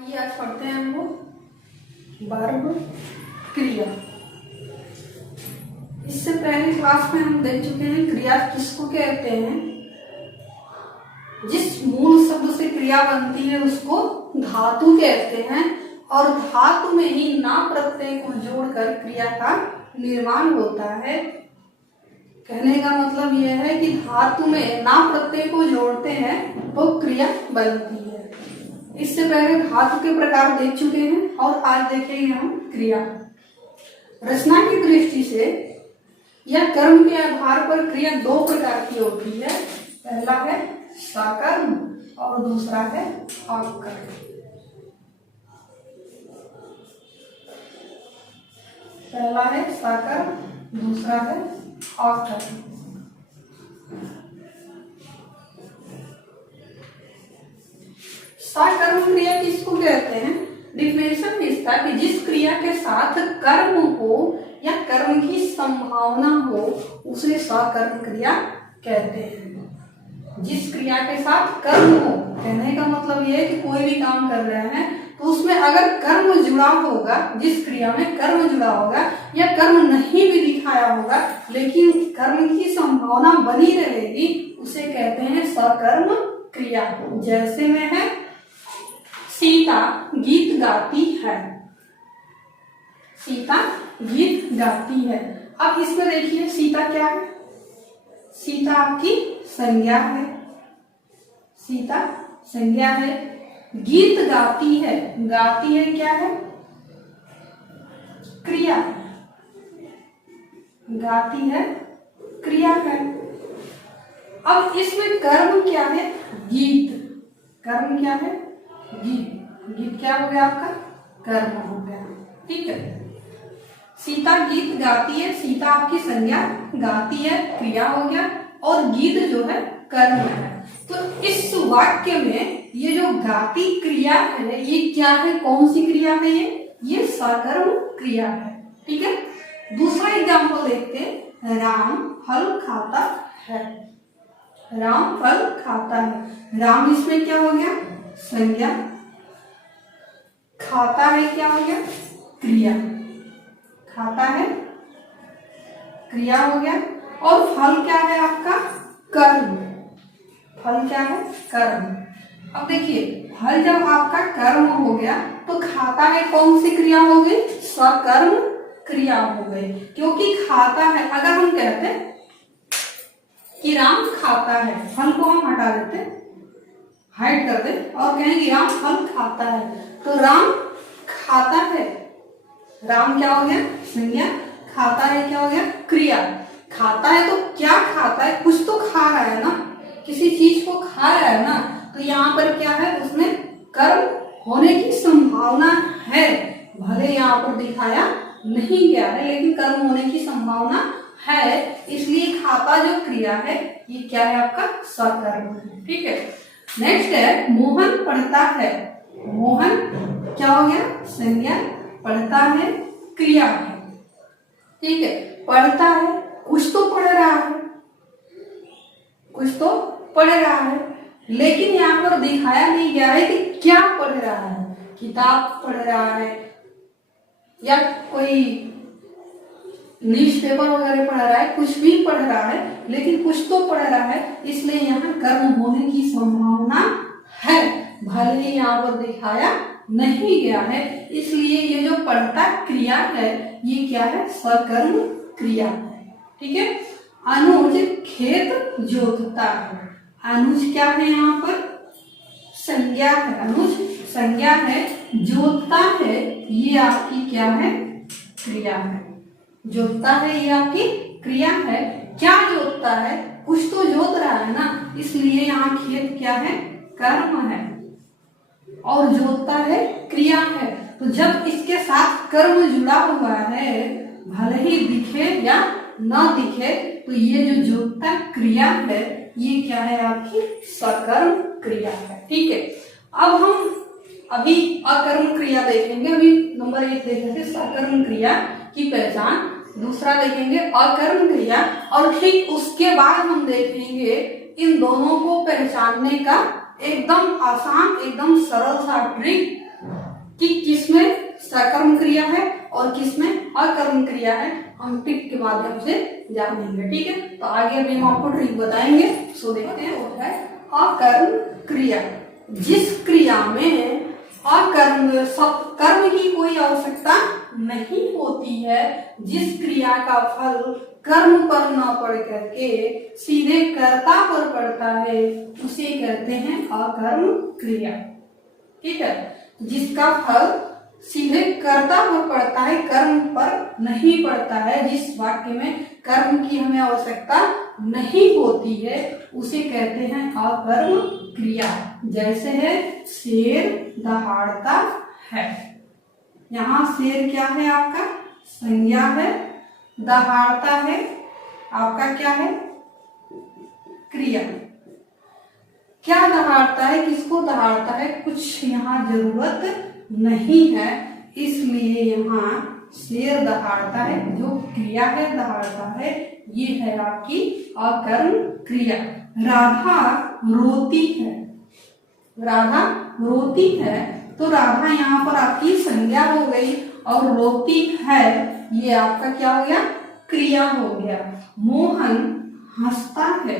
आइए आज पढ़ते हैं हम लोग वर्ब क्रिया। इससे पहले क्लास में हम देख चुके हैं क्रिया किसको कहते हैं। जिस मूल शब्द से क्रिया बनती है उसको धातु कहते हैं और धातु में ही ना प्रत्यय को जोड़कर क्रिया का निर्माण होता है। कहने का मतलब यह है कि धातु में ना प्रत्यय को जोड़ते हैं तो क्रिया बनती है। इससे पहले धातु के प्रकार देख चुके हैं और आज देखेंगे हम क्रिया। रचना की दृष्टि से या कर्म के आधार पर क्रिया दो प्रकार की होती है। पहला है सकर्म और दूसरा है अकर्म। पहला है सकर्म, दूसरा है अकर्म। सकर्म क्रिया किसको कहते हैं? डिफिनेशन इसका कि जिस क्रिया के साथ कर्म हो या कर्म की संभावना हो उसे सकर्म क्रिया कहते हैं। जिस क्रिया के साथ कर्म हो, कहने का मतलब यह है कि कोई भी काम कर रहे हैं तो उसमें अगर कर्म जुड़ा होगा, जिस क्रिया में कर्म जुड़ा होगा या कर्म नहीं भी दिखाया होगा लेकिन कर्म की संभावना बनी रहेगी उसे कहते हैं सकर्म क्रिया। जैसे में है सीता गीत गाती है। सीता गीत गाती है। अब इसमें देखिए सीता क्या है? सीता आपकी संज्ञा है। सीता संज्ञा है। गीत गाती है, गाती है क्या है? क्रिया। गाती है क्रिया है। अब इसमें कर्म क्या है? गीत। कर्म क्या है? गीत। गीत क्या हो गया आपका? कर्म हो गया। ठीक है। सीता गीत गाती है, सीता आपकी संज्ञा, गाती है क्रिया हो गया और गीत जो है कर्म है। तो इस वाक्य में ये जो गाती क्रिया है ये क्या है? कौन सी क्रिया है? ये सकर्म क्रिया है। ठीक है। दूसरा एग्जाम्पल देखते हैं। राम फल खाता है। राम फल खाता है। राम इसमें क्या हो गया? संज्ञा। खाता है क्या हो गया? क्रिया। खाता है क्रिया हो गया और फल क्या है आपका? कर्म। फल क्या है? कर्म। अब देखिए फल जब आपका कर्म हो गया तो खाता है कौन सी क्रिया हो गई? सकर्म क्रिया हो गई। क्योंकि खाता है, अगर हम कहते कि राम खाता है, फल को हम हटा देते, हाइड कर दे और कहेंगे राम फल खाता है, तो राम खाता है। राम क्या हो गया? संज्ञा। खाता है क्या हो गया? क्रिया। खाता है तो क्या खाता है? कुछ तो खा रहा है ना, किसी चीज को खा रहा है ना, तो यहाँ पर क्या है? उसमें कर्म होने की संभावना है। भले यहाँ पर दिखाया नहीं गया है लेकिन कर्म होने की संभावना है, इसलिए खाता जो क्रिया है ये क्या है? आपका सकर्म है। ठीक है। नेक्स्ट है मोहन पढ़ता है। मोहन क्या हो गया? संज्ञा। पढ़ता है क्रिया है। ठीक है। पढ़ता है, कुछ तो पढ़ रहा है, कुछ तो पढ़ रहा है लेकिन यहाँ पर दिखाया नहीं गया है कि क्या पढ़ रहा है। किताब पढ़ रहा है या कोई न्यूज़पेपर वगैरह पढ़ रहा है, कुछ भी पढ़ रहा है लेकिन कुछ तो पढ़ रहा है, इसलिए यहाँ कर्म होने की संभावना है। भले ही यहाँ पर दिखाया नहीं गया है, इसलिए ये जो पढ़ता क्रिया है ये क्या है? सकर्म क्रिया है। ठीक है। अनुज खेत जोतता है। अनुज क्या है? यहाँ पर संज्ञा है। अनुज संज्ञा है। जोतता है ये आपकी क्या है? क्रिया है। जोतता है ये आपकी क्रिया है। क्या जोतता है? कुछ तो जोत रहा है ना, इसलिए यहाँ खेत क्या है? कर्म है और जोतता है क्रिया है। तो जब इसके साथ कर्म जुड़ा हुआ है, भले ही दिखे या ना दिखे, तो ये जो जोतता क्रिया है ये क्या है? आपकी सकर्म क्रिया है। ठीक है। अब हम अभी अकर्म क्रिया देखेंगे। अभी नंबर 1 देखे थे सकर्म क्रिया की पहचान, दूसरा देखेंगे अकर्म क्रिया और ठीक उसके बाद हम देखेंगे इन दोनों को पहचानने का एकदम आसान, एकदम सरल सा ट्रिक कि किसमें सकर्म क्रिया है और किसमें अकर्म क्रिया है, हम ट्रिक के माध्यम से जानेंगे। ठीक है, तो आगे अभी हम आपको ट्रिक बताएंगे। सो देखते हैं, वो है अकर्म क्रिया। जिस क्रिया में कर्म की कोई आवश्यकता नहीं होती है, जिस क्रिया का फल कर्म पर न पड़ करके सीधे कर्ता पर पड़ता है, उसे कहते हैं अकर्म क्रिया। ठीक है, जिसका फल सीधे कर्ता पर पड़ता है, कर्म पर नहीं पड़ता है, जिस वाक्य में कर्म की हमें आवश्यकता नहीं होती है, उसे कहते हैं अकर्म क्रिया। जैसे है शेर दहाड़ता है। यहाँ शेर क्या है आपका संज्ञा है, दहाड़ता है आपका क्या है क्रिया। क्या दहाड़ता है, किसको दहाड़ता है, कुछ यहाँ जरूरत नहीं है, इसलिए यहाँ शेर दहाड़ता है, जो क्रिया है दहाड़ता है, ये है आपकी अकर्म क्रिया। राधा रोती है, राधा रोती है, तो राधा यहाँ पर आपकी संज्ञा हो गई और रोती है ये आपका क्या हो गया क्रिया हो गया। मोहन हंसता है,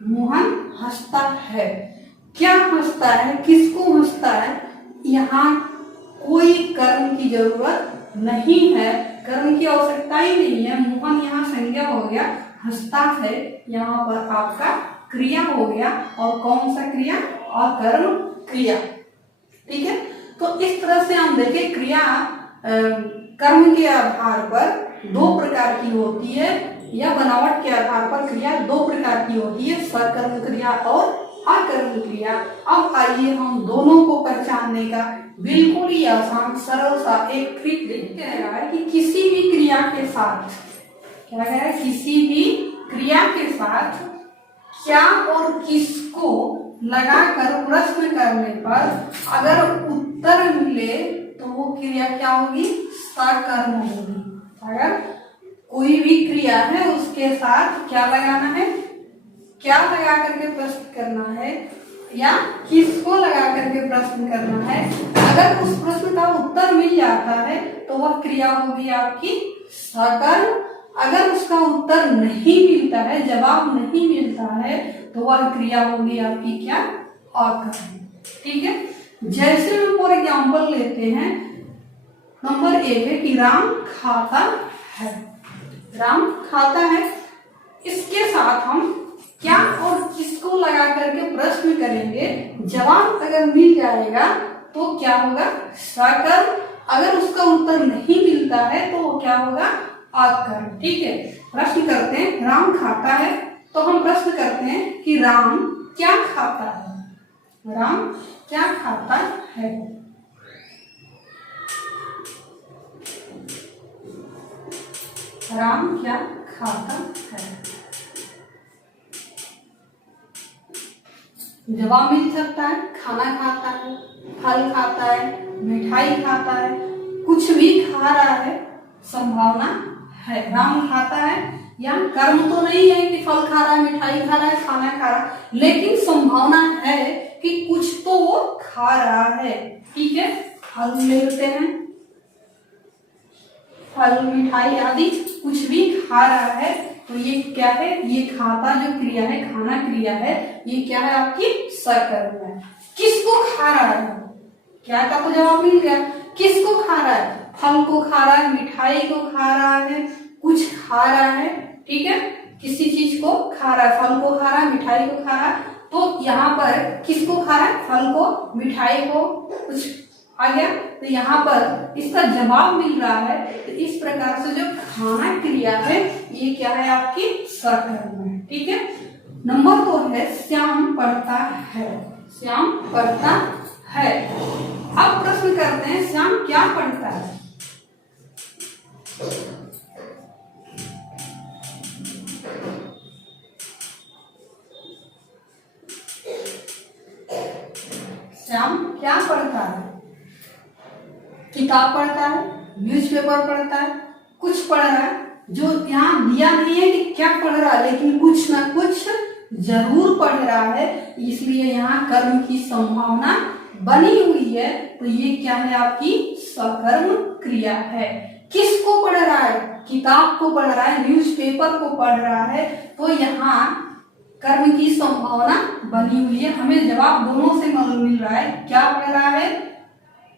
मोहन हंसता है, क्या हंसता है, किसको हंसता है, यहाँ कोई कर्म की जरूरत नहीं है, कर्म की आवश्यकता ही नहीं है। मोहन यहाँ संज्ञा हो गया, हंसता है यहाँ पर आपका क्रिया हो गया, और कौन सा क्रिया अकर्म क्रिया। ठीक है, तो इस तरह से हम देखें क्रिया कर्म के आधार पर दो प्रकार की होती है, या बनावट के आधार पर क्रिया दो प्रकार की होती है, सकर्म क्रिया और अकर्म क्रिया। अब आइए हम दोनों को पहचानने का बिल्कुल ही आसान सरल सा एक ट्रिक देखते हैं कि किसी भी क्रिया के साथ क्या कह रहा है, किसी भी क्रिया के साथ क्या और किसको लगाकर प्रश्न करने पर अगर उत्तर मिले तो वो क्रिया क्या होगी, सकर्म होगी। अगर कोई भी क्रिया है उसके साथ क्या लगाना है, क्या लगा करके प्रश्न करना है या किसको लगा करके प्रश्न करना है, अगर उस प्रश्न का उत्तर मिल जाता है तो वह क्रिया होगी आपकी सकर्म। अगर उसका उत्तर नहीं मिलता है, जवाब नहीं मिलता है, तो वह क्रिया होगी आपकी क्या अकर्म। ठीक है, जैसे हम फॉर एग्जाम्पल लेते हैं, नंबर 1 है कि राम खाता है, राम खाता है, इसके साथ हम क्या और किसको लगा करके प्रश्न करेंगे, जवाब अगर मिल जाएगा तो क्या होगा सकर्म, अगर उसका उत्तर नहीं मिलता है तो क्या होगा अकर्म। ठीक है, प्रश्न करते हैं राम खाता है, तो हम प्रश्न करते हैं कि राम क्या खाता है, राम क्या खाता है। राम क्या खाता है, जवाब मिल सकता है खाना खाता है, फल खाता है, मिठाई खाता है, कुछ भी खा रहा है, संभावना है। राम खाता है, यहाँ कर्म तो नहीं है कि फल खा रहा है, मिठाई खा रहा है, खाना खा रहा है, लेकिन संभावना है कि कुछ तो वो खा रहा है। ठीक है, फल लेते हैं, फल मिठाई आदि कुछ भी खा रहा है, तो ये क्या है, ये खाता जो क्रिया है, खाना क्रिया है, ये क्या है आपकी सकर्म है। किसको खा रहा है, क्या का तो जवाब मिल गया, किसको खा रहा है, फल को खा रहा है, मिठाई को खा रहा है, कुछ खा रहा है। ठीक है, किसी चीज को खा रहा है, फल को खा रहा है, मिठाई को खा रहा है, तो यहाँ पर किसको खा रहा है, फल को, मिठाई को, कुछ आ गया, तो यहाँ पर इसका जवाब मिल रहा है। तो इस प्रकार से जो खाना क्रिया है ये क्या है आपकी सकर्म है। ठीक है, नंबर 2 है श्याम पढ़ता है, श्याम पढ़ता है। अब प्रश्न करते हैं श्याम क्या पढ़ता है, श्याम क्या पढ़ता है, किताब पढ़ता है, न्यूज़पेपर पढ़ता है, कुछ पढ़ रहा है, जो यहाँ दिया नहीं है कि क्या पढ़ रहा है, लेकिन कुछ ना कुछ जरूर पढ़ रहा है, इसलिए यहाँ कर्म की संभावना बनी हुई है, तो ये क्या है? आपकी सकर्म क्रिया है। किसको पढ़ रहा है? किताब को पढ़ रहा है, न्यूज़पेपर को पढ़ रहा है, तो यहाँ कर्म की संभावना बनी हुई है। हमें जवाब दोनों से मिल रहा है। क्या पढ़ रहा है?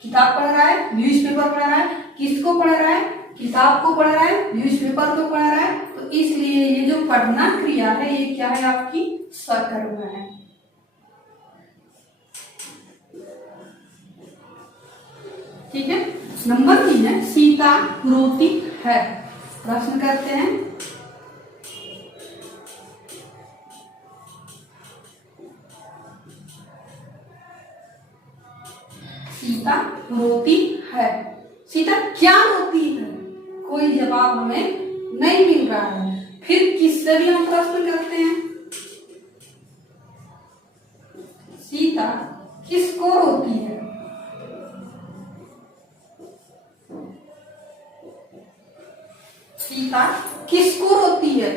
किताब पढ़ रहा है, न्यूज़पेपर पढ़ रहा है। किसको पढ़ रहा है? किताब को पढ़ रहा है, न्यूज़पेपर को पढ़ रहा है, तो इसलिए ये जो पढ़ना क्रिया है ये क्या है? आपकी सकर्म है। ठीक है। नंबर 3 है, सीता रोती है। प्रश्न करते हैं। सीता रोती है। सीता क्या रोती है? कोई जवाब हमें नहीं मिल रहा है। फिर किससे भी हम प्रश्न करते हैं? सीता किसको रोती है? सीता किसको रोती है?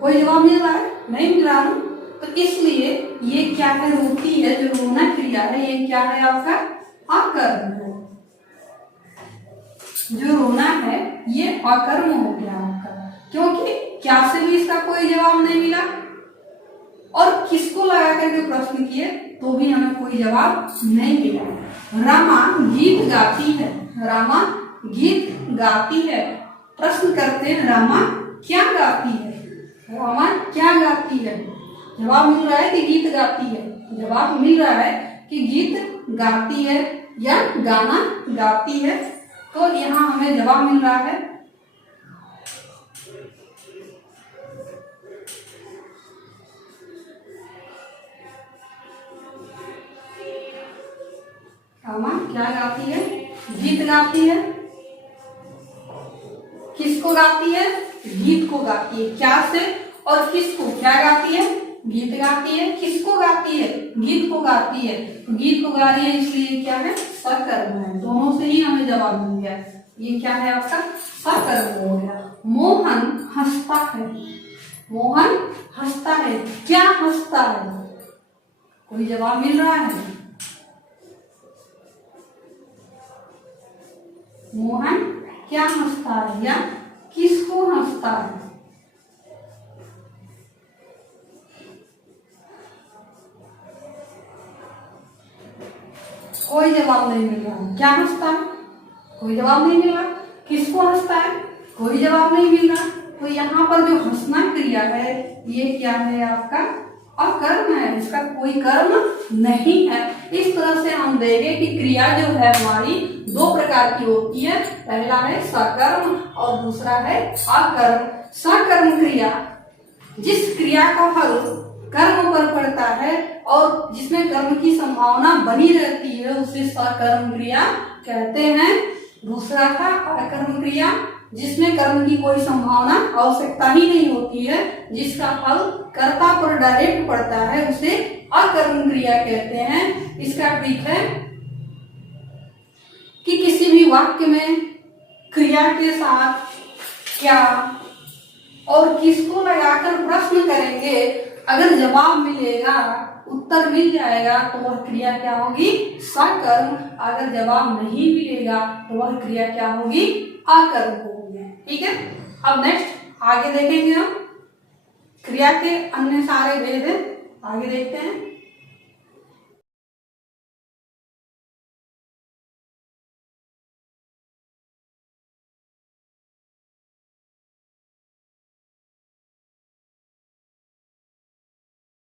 कोई जवाब मिल रहा है? नहीं मिल रहा ना, तो इसलिए ये क्या है? रोती है। जो रोना क्रिया है ये क्या है? आपका अकर्म है। जो रोना है ये अकर्म हो गया आपका, क्योंकि क्या से भी इसका कोई जवाब नहीं मिला, और किसको लगा करके प्रश्न किए तो भी हमें कोई जवाब नहीं मिला। रमा गीत गाती है। रमा गीत गाती है। प्रश्न करते हैं, रमा क्या गाती है? रमा क्या गाती है? जवाब मिल रहा है कि गीत गाती है? जवाब मिल रहा है कि गीत गाती है या गाना गाती है, तो यहाँ हमें जवाब मिल रहा है रमा क्या गाती है? गीत गाती है। किसको गाती है? गीत को गाती है। क्या से और किसको? क्या गाती है? गीत गाती है। किसको गाती है? गीत को गाती है। तो गीत को गा रही है, इसलिए क्या है? सकर्म है। दोनों से ही हमें जवाब मिल गया। ये क्या है? आपका सकर्म हो गया। मोहन हंसता है। मोहन हंसता है। क्या हंसता है? कोई जवाब मिल रहा है? मोहन क्या हंसता है या किसको हंसता है? कोई जवाब नहीं मिल रहा। क्या हंसता है? कोई जवाब नहीं मिल रहा। किसको हंसता है? कोई जवाब नहीं मिल रहा। तो यहाँ पर जो हंसना क्रिया है ये क्या है? आपका अकर्म है। इसका कोई कर्म नहीं है। इस तरह से हम देखें कि क्रिया जो है हमारी दो प्रकार की होती है। पहला है सकर्म और दूसरा है अकर्म। सकर्म क्रिया, जिस क्रिया का हल कर्म पर पड़ता है और जिसमें कर्म की संभावना बनी रहती है, उसे सकर्म क्रिया कहते हैं। दूसरा था अकर्म क्रिया, जिसमें कर्म की कोई संभावना आवश्यकता ही नहीं होती है, जिसका फल कर्ता पर डायरेक्ट पड़ता है, उसे अकर्म क्रिया कहते हैं। इसका ट्रिक है कि किसी भी वाक्य में क्रिया के साथ क्या और किसको लगाकर प्रश्न करेंगे, अगर जवाब मिलेगा, उत्तर मिल जाएगा, तो वह क्रिया क्या होगी? सकर्म। अगर जवाब नहीं मिलेगा तो वह क्रिया क्या होगी? अकर्म होगी। ठीक है। अब नेक्स्ट आगे देखेंगे हम क्रिया के अन्य सारे भेद आगे देखते हैं।